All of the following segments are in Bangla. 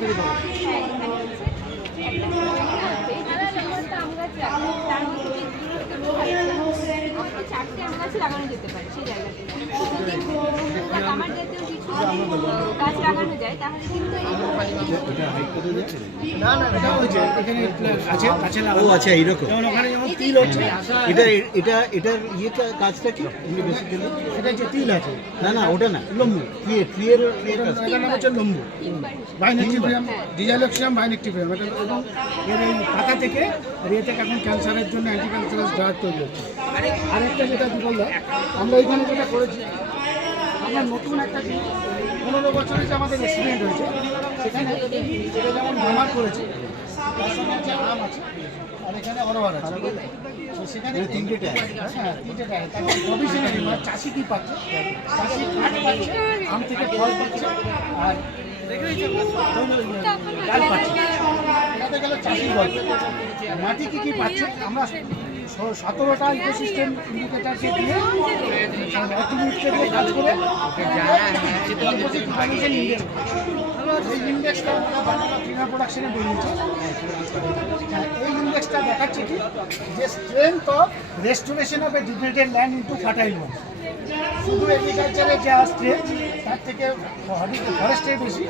তাড়াতাড়ি পাবো। চারটে আম গাছ লাগানো যেতে পারে সেই জায়গাতে। আমার জাতীয় কিছু গাছ লাগানো যায় তাহলে কিন্তু না না এটা হচ্ছে এখানে আছে কাছে ও আচ্ছা এইরকম। যেমন ওখানে যেমন তিল হচ্ছে, এটার ইয়েটা কাজটা কি বেসিক্যালি? এটা যে তিল আছে, না না ওটা না, লম্বু, ট্রিয়ের এটার নাম হচ্ছে লম্বু, বাইনেক্টিভিয়াম, ডিজাইলক্সিয়াম বাইনেক্টিভিয়াম। এটা এবং এর এই পাতা থেকে আর এ থেকে এখন ক্যান্সারের জন্য অ্যান্টি ক্যান্সারাস ড্রাগ তৈরি হচ্ছে। আরেকটা যেটা বললাম, আমরা এখানে যেটা করেছি, আমরা নতুন একটা 15 বছরের যে আমাদের এক্সপিরিয়েন্ট হয়েছে, সেখানে এটা যেমন ব্যবহার করেছি, তার সঙ্গে যে আম আছে আর এখানে অরোয়ার আছে, তো সেখানে তিনটে টায়ার, হ্যাঁ তিনটে টায়ার। তারপর ভবিষ্যতে মানে চাষি কী পাচ্ছে, চাষি কাঠ পাচ্ছে, আম থেকে ফল পাচ্ছে আর ডাল পাচ্ছে। এটাতে গেলে চাষির গল্প। মাটি কী পাচ্ছে, আমরা 17টা ইকোসিস্টেম ইন্ডিকেটারকে দিয়ে অ্যাক্টিভিটিকে দিয়ে কাজ করে এই ইন্ডেক্সটা ক্লিনার প্রোডাকশনে বেরিয়েছে। এই ইন্ডেক্সটা দেখাচ্ছে কি যে strength of restoration of A degraded land into fertile one. শুধু এগ্রিকালচারের যা স্ট্রেংথ তার থেকে ফরেস্টের বেশি,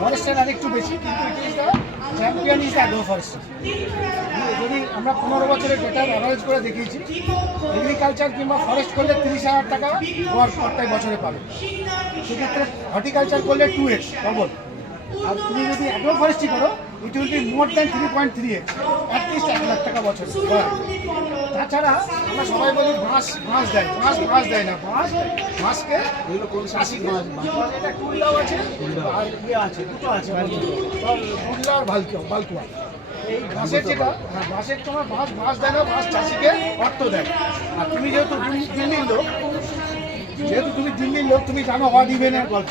ফরেস্টের আরেকটু বেশি, কিন্তু it is the champion is the agro forestry. যদি আমরা 15 বছরের ডেটা অ্যাভারেজ করে দেখিয়েছি, এগ্রিকালচার কিংবা ফরেস্ট করলে 30,000 টাকা প্রত্যেক বছরে পাবে। সেক্ষেত্রে হর্টিকালচার করলে 2x ডবল। আর তুমি যদি অ্যাগ্রো ফরেস্ট্রি করো, it will be more than 3.3x, at least 1 lakh টাকা বছর। তাছাড়া আমরা সবাই বলি বাঁশ দেয়, বাঁশ দেয় না, বাঁশকে চাষি এটা টুল্লাও আছে আর ইয়ে আছে, দুটো আছে, টুল্লা আর বালকুয়া। এই বাঁশের যেটা, বাঁশের তোমার বাঁশ দেয় না, বাঁশ চাষিকে অর্থ দেয়। আর তুমি যেহেতু দিল্লির লোক, তুমি জানো অড ইভেনের গল্প।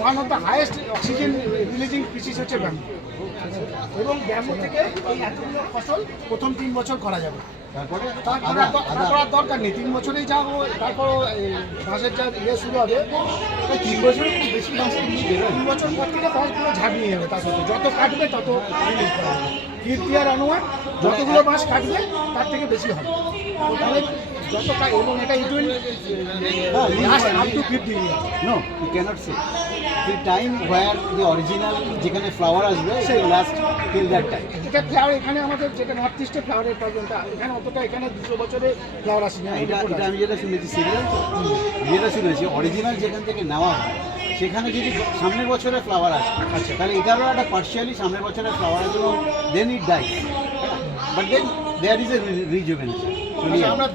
One of the highest oxygen releasing species হচ্ছে ব্যাম্বু, এবং ব্যাম্বু থেকে এই এতগুলো ফসল প্রথম 3 বছর করা যাবে। তারপর আর দরকার নেই, 3 বছরেই যা তারপর বাঁশের যা ইয়ে শুরু হবে, 3 বছর বেশি বাঁশের 3 বছর পর থেকে বাঁশগুলো ঝাঁপিয়ে যাবে। তার সাথে যত কাটবে তত কীর্তি আর অনুমান, যতগুলো বাঁশ কাটবে তার থেকে বেশি হবে। তাহলে যত এবং এটা up to 50 year. No, you cannot say the time where the original যেখানে ফ্লাওয়ার আসবে সেই লাস্ট টিল দ্যাট টাইম। এটা ফ্লাওয়ার এখানে আমাদের যেটা নর্থ ইস্টে ফ্লাওয়ারের প্রবলেমটা, এখানে অতটা, এখানে 200 বছরে ফ্লাওয়ার আসে না। এটা আমি যেটা শুনেছি সিরিয়াল, তো যেটা শুনেছি অরিজিনাল যেখান থেকে নেওয়া হয় সেখানে যদি সামনের বছরে ফ্লাওয়ার আসে, আচ্ছা তাহলে এটারও একটা পার্শিয়ালি সামনের বছরে ফ্লাওয়ার আসবে, then it dies, but then there is a rejuvenation. আমরা